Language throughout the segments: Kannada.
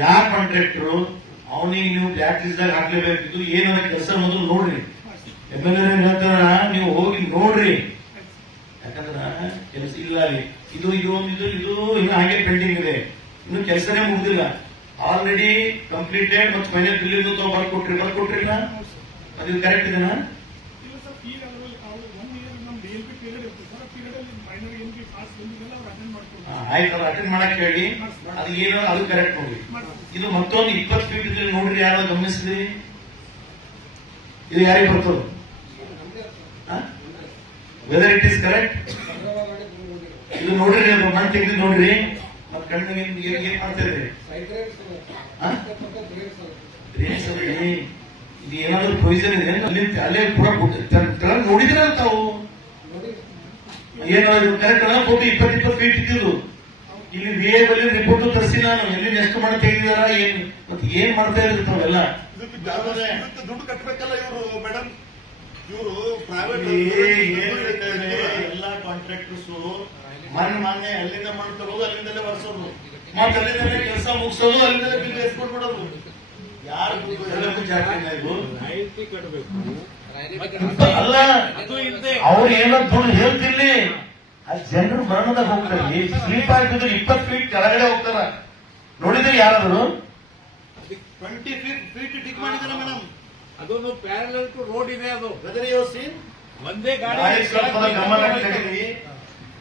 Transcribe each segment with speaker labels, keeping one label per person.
Speaker 1: ಯಾವ ಕಾಂಟ್ರಾಕ್ಟರು ಅವನಿಗೆ ನೀವು ಬ್ಲಾಕ್ ಲಿಸ್ಟ್ದಾಗ ಹಾಕ್ಲೇಬೇಕಿತ್ತು ಏನು ಕೆಲಸ ಮೊದಲು ನೋಡ್ರಿ. ಎಂ ಎಲ್ ಹೇಳ್ತಾರ, ನೀವು ಹೋಗಿ ನೋಡ್ರಿ. ಯಾಕಂದ್ರ ಕೆಲಸ ಇಲ್ಲ ಅಲ್ಲಿ ಇದು ಇದು ಇದು ಇದು, ಇನ್ನು ಹಾಗೆ ಪೆಂಡಿಂಗ್ ಇದೆ. ಇನ್ನು ಕೆಲಸನೇ ಮುಗ್ದಿಲ್ಲ. ಆಲ್ರೆಡಿ ಕಂಪ್ಲೀಟೆಡ್ ಮತ್ತೆ ಫೈನಲ್ ಬಿಲ್ಲಿಂಗ್ ಬರ್ಕೊಟ್ರಿ. ಬರ್ಕೊಟ್ರಿಲ್ಲ? ಅದು ಕರೆಕ್ಟ್ ಇದೆನಾ? ಆಯ್ತು ಅಟೆಂಡ್ ಮಾಡಕ್ ಹೇಳಿ. ಅದು ಏನೋ ಅದು ಕರೆಕ್ಟ್ ನೋಡಿ ಇದು ಮತ್ತೊಂದು ಇಪ್ಪತ್ತು ಫೀಟ್ ಇದ್ರೆ ನೋಡ್ರಿ, ಯಾರೋ ಗಮನಿಸಿದ್ರಿ? ಇದು ಯಾರಿಗೆ ಬರ್ತದೆ? ವೆದರ್ ಇಟ್ ಇಸ್ ಕರೆಕ್ಟ್ ಇದು ನೋಡ್ರಿ ಮಣ್ಣು ತೆಗೆದು ನೋಡ್ರಿ. ಮತ್ ಕಣ್ಣಿಗೆ ಏನ್ ಮಾಡ್ತಾ ಇದ್ರಿ ಇದು ಏನಾದ್ರೂ ಪೊಸಿಷನ್ ಇದೆ? ಅಲ್ಲಿ ಅಲ್ಲೇ ಕೂಡ ಕೆಳಗೆ ನೋಡಿದ್ರೆ ತಾವು? ಏನೋ ಕರೆಕ್ಟ್ ಅಲ್ಲ? ಫೋಟೋ ಇಪ್ಪತ್ತು ಇಪ್ಪತ್ತು ಫೀಟ್ ಇದ್ದಿದ್ದು. ಇಲ್ಲಿ ವಿ ಎ ಬಲ್ಲಿ ರಿಪೋರ್ಟ್ ತರಿಸಿ ನಾನು. ಎಲ್ಲಿ ನೆಕ್ಸ್ಟ್ ಮಾಡಿ ತೆಗೆದಿದಾರ ಏನ್? ಮತ್ತೆ ಏನ್ ಮಾಡ್ತಾ ಇದ್ರಿ ತಾವೆಲ್ಲ
Speaker 2: ದುಡ್ಡು ಕಟ್ಟಬೇಕಲ್ಲ ಇವರು ಮೇಡಮ್ ಇವರು ಪ್ರೈವೇಟ್
Speaker 1: ಎಲ್ಲ ಕಾಂಟ್ರಾಕ್ಟರ್ಸ್ ಮೊನ್ನೆ ಮಾನ್ಯ ಅಲ್ಲಿಂದ ಮಾಡ್ತಾರೋದು ಅಲ್ಲಿಂದಲೇ ಬರ್ಸೋದು ಮತ್ತೆ ಅಲ್ಲಿಂದಲೇ ಕೆಲಸ ಮುಗಿಸೋದು ಅಲ್ಲಿಂದಲೇ ಬಿಲ್ ಎಸ್ಕೊಂಡು ಬಿಡೋದು ಯಾರು
Speaker 3: ಕಟ್ಟಬೇಕು
Speaker 1: ಅಲ್ಲ ಅವ್ರು ಏನಂತ ದುಡ್ಡು ಹೇಳ್ತಿರ್ಲಿ. ಅಲ್ಲಿ ಜನರು ಮರಣದಾಗ ಹೋಗ್ತಾರೆ ಸ್ಲೀಪ್ ಆಗ್ತಿದ್ರು ಇಪ್ಪತ್ತು ಫೀಟ್ ಕೆಳಗಡೆ ಹೋಗ್ತಾರ. ನೋಡಿದ್ರೆ ಯಾರಾದ್ರು?
Speaker 2: ಟ್ವೆಂಟಿ ಫೀಟ್ ಫೀಟ್ ಟಿಕ್ ಮಾಡಿದಾರೆ ಮೇಡಮ್
Speaker 3: ಅದೊಂದು ಪ್ಯಾರಲಲ್ ಟು ರೋಡ್ ಇದೆ ಅದು.
Speaker 2: ಗದರಿ ಯೋಸಿ ಸೀನ್
Speaker 3: ಒಂದೇ ಗಾಡಿ
Speaker 1: ಸ್ವಲ್ಪ ಗಮನ.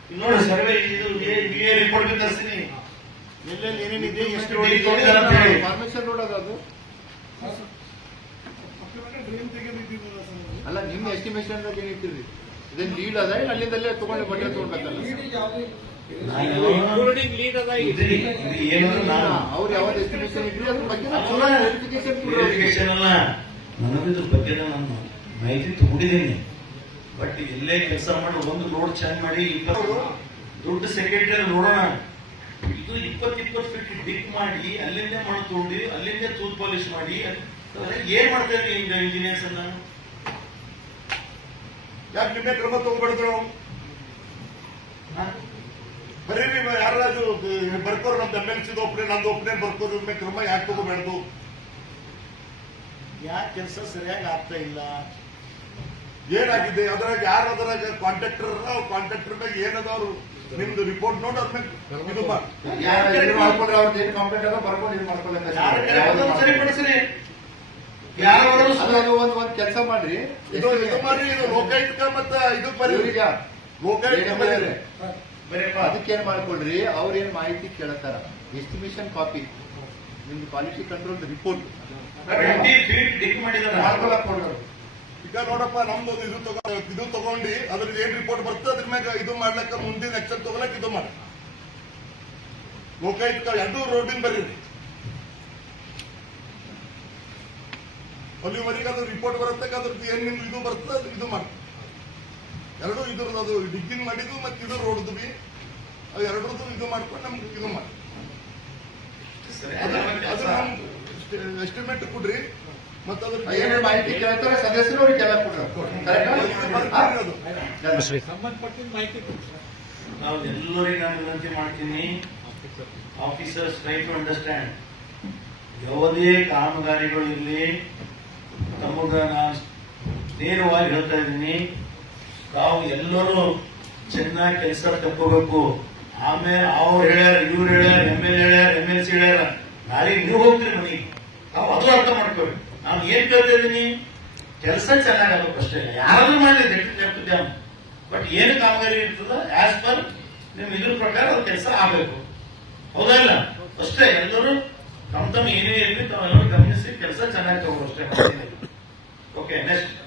Speaker 1: ಇಲ್ಲಿ ನೋಡಿ ಸರ್ವೆ ಇದು ವಿ ಎ ರಿಪೋರ್ಟ್ ತರಿಸ್ತೀನಿ.
Speaker 2: ಎಲ್ಲೆಲ್ಲಿ ಏನೇನಿದೆ ಎಷ್ಟು
Speaker 1: ರೋಡ್ ಇದೆ ಅಂತ ಹೇಳಿ.
Speaker 4: ಫಾರ್ಮೇಶನ್ ರೋಡ್ ಅದು. ಅಲ್ಲ ನಿಮ್ಮ ಎಸ್ಟಿಮೇಶನ್ ಏನ್ ಇಟ್ಟಿರಿ ಇದೇನ್ ಲೀಡ್ ಅದ ಇಲ್ಲ ಅಲ್ಲಿಂದಲ್ಲೇ ತಗೊಂಡು ಬಟ್ಟೆ
Speaker 3: ತಗೊಂಡ್ಬೇಕಲ್ಲ.
Speaker 1: ಇದ್ರಿ,
Speaker 4: ಅವ್ರು ಯಾವ ಎಸ್ಟಿಮೇಷನ್ ಇಟ್ರಿ ಅದ್ರ ಬಗ್ಗೆ ವೆರಿಫಿಕೇಶನ್
Speaker 1: ಅಲ್ಲ ನನಗೆ ಇದ್ರ ಬಗ್ಗೆ ನಾನು ಮಾಹಿತಿ ತಗೊಂಡಿದ್ದೀನಿ. ಬಟ್ ಎಲ್ಲೇ ಕೆಲಸ ಮಾಡಿ ಒಂದು ರೋಡ್ ಚೇಂಜ್ ಮಾಡಿ ಇಪ್ಪತ್ತು ದೊಡ್ಡ ಸೆಕ್ರೆಟರಿ ನೋಡೋಣ. ಇದು ಇಪ್ಪತ್ತು ಇಪ್ಪತ್ತು ಫೀಟ್ ಡಿಕ್ ಮಾಡಿ ಅಲ್ಲಿಂದೇ ಮಣ್ಣು ತಗೊಂಡು ಅಲ್ಲಿಂದೇ ತೂತ್ ಪಾಲಿಶ್ ಮಾಡಿ ಅಂದ್ರೆ ಏನ್ ಮಾಡ್ತಾ ಇದ್ರಿ ಇಂಜಿನಿಯರ್ಸ್ ಅನ್ನ?
Speaker 2: ಯಾಕೆ ನಿಮ್ಮ ಕ್ರಮ ತಗೊಂಡ್ಬಿಡಿದ್ರು
Speaker 1: ಹಾ?
Speaker 2: ಬರೀ ನೀವು ಯಾರಾದ್ರು ಬರ್ಕೋರು ನಮ್ದು ಎಂ ಎಲ್ ಸಿದು ಒಬ್ಬನೇ ನಂದು ಒಬ್ಬನೇ ಬರ್ಕೋರು ನಿಮ್ಮ ಕ್ರಮ ಯಾಕೆ ತಗೋಬೇಡ್ದು
Speaker 1: ಯಾಕೆ ಕೆಲಸ ಸರಿಯಾಗಿ ಆಗ್ತಾ ಇಲ್ಲ?
Speaker 2: ಏನಾಗಿದೆ? ಅದ್ರಾಗ ಯಾರು ಅದ್ರಾಗ ಕಾಂಟ್ರಾಕ್ಟರ್ ಕಾಂಟ್ರಾಕ್ಟರ್ ಮ್ಯಾಗ ಏನದ ಅವರು ನಿಮ್ದು ರಿಪೋರ್ಟ್ ನೋಡಿ ಯಾರು ಇದು ಮಾಡಿ
Speaker 4: ಮಾಡ್ಕೊಂಡ್ರೆ ಅವ್ರದ್ದು ಏನ್ ಕಂಪ್ಲೇಂಟ್ ಅದ ಬರ್ಕೊಂಡು ಇದು
Speaker 1: ಯಾರು ಸರಿ ಅದನ್ನ ಸರಿಪಡಿಸ್ರಿ ಯಾರು
Speaker 4: ಅದು ಒಂದು ಕೆಲಸ ಮಾಡ್ರಿ.
Speaker 2: ಇದು ಇದು ಮಾಡ್ರಿ ಇದು ಲೋಕಾಯುಕ್ತ ಮತ್ತ ಇದು
Speaker 1: ಬರೀಪ್ಪ.
Speaker 4: ಅದಕ್ಕೇನ್ ಮಾಡ್ಕೊಳ್ರಿ ಅವ್ರೇನ್ ಮಾಹಿತಿ ಕೇಳತ್ತಾರ. Estimation copy. ನಿಮ್ದು ಕ್ವಾಲಿಟಿ ಕಂಟ್ರೋಲ್ ರಿಪೋರ್ಟ್. ಮಾಡ್ಕೊಳಕ್ ಕೊಡ್ರಿ.
Speaker 2: ಈಗ ನೋಡಪ್ಪ ನಮ್ದು ಇದು ತಗೊಂಡು ಇದು ತಗೊಂಡು ಅದ್ರದ್ದು ಏನ್ ರಿಪೋರ್ಟ್ ಬರ್ತದೆ ಅದ್ರ ಮ್ಯಾಗ ಇದು ಮಾಡ್ಲಕ್ಕ ಮುಂದಿನ ಆಕ್ಷನ್ ತಗೊಳಕ್ ಇದು ಮಾಡಿ. ಲೋಕಾಯುಕ್ತ ಎರಡು ರೋಡಿನ ಬರೀರಿ. ಅಲ್ಲಿವರೆಗೆ ಅದು ರಿಪೋರ್ಟ್ ಬರುತ್ತೆ ಅದ್ರದ್ದು ಏನು ನಿಮ್ದು ಇದು ಬರ್ತದೆ ಅದು ಇದು ಮಾಡ್ತದೆ ಎರಡು ಇದ್ರದ್ದು ಅದು ಡಿಗ್ಗಿಂಗ್ ಮಾಡಿದ್ದು ಮತ್ತೆ ಇದು ರೋಡ್ದು ಬಿ ಅದು ಎರಡರದ್ದು ಇದು ಮಾಡ್ಕೊಂಡು ನಮ್ಗೆ ಇದು ಮಾಡಿ. ಅದು ನಮ್ಗೆ ಎಸ್ಟಿಮೇಟ್ ಕೊಡ್ರಿ. ಮತ್ತೆ ಅದ್ರ
Speaker 4: ಮಾಹಿತಿ ಕೇಳ್ತಾರೆ ಸದಸ್ಯರು ಅವ್ರಿಗೆ ಎಲ್ಲ ಕೊಡ್ರಿ.
Speaker 2: ಅದು.
Speaker 3: ಸಂಬಂಧಪಟ್ಟಿದ ಮಾಹಿತಿ.
Speaker 1: ನಾವು ಎಲ್ಲರಿಗೆ ನಾನು ವಿನಂತಿ ಮಾಡ್ತೀನಿ ಆಫೀಸರ್ಸ್ ಟ್ರೈ ಟು ಅಂಡರ್ಸ್ಟ್ಯಾಂಡ್ ಯಾವುದೇ ಕಾಮಗಾರಿಗಳು ಇರಲಿ ತಮಗ ನಾನು ನೇರವಾಗಿ ಹೇಳ್ತಾ ಇದ್ದೀನಿ. ತಾವು ಎಲ್ಲರೂ ಚೆನ್ನಾಗಿ ಕೆಲಸ ತಕ್ಕೋಬೇಕು. ಆಮೇಲೆ ಅವ್ರು ಹೇಳ್ಯಾರ, ಇವ್ರು ಹೇಳ್ಯಾರ, ಎಂ ಎಲ್ ಹೇಳ್ಯಾರ, ಎಂ ಎಲ್ ಸಿ ಹೇಳ್ಯಾರ ನಾಳೆ ನೀವು ಹೋಗ್ತೀರಿ ಮನೆಗೆ. ತಾವು ಅದು ಅರ್ಥ ಮಾಡ್ಕೋಬೇಕು ನಾನು ಏನ್ ಕೇಳ್ತಾ ಇದ್ದೀನಿ? ಕೆಲಸ ಚೆನ್ನಾಗಬೇಕು ಅಷ್ಟೇ. ಯಾರಾದ್ರೂ ಮಾಡಲಿ ಬಟ್ ಏನು ಕಾಮಗಾರಿ ಇರ್ತದ? ಆಸ್ ಪರ್ ನಿಮ್ ಇದ್ರ ಪ್ರಕಾರ ಅದು ಕೆಲಸ ಆಗಬೇಕು. ಹೌದಾ ಇಲ್ಲ? ಅಷ್ಟೇ. ಎಲ್ಲರೂ ತಮ್ಮ ತಮ್ಮ ಏನೇ ಇರಲಿ, ತಾವೆಲ್ಲರೂ ಗಮನಿಸಿ ಕೆಲಸ ಚೆನ್ನಾಗಿ ತಗೋ ಅಷ್ಟೇ. Okay next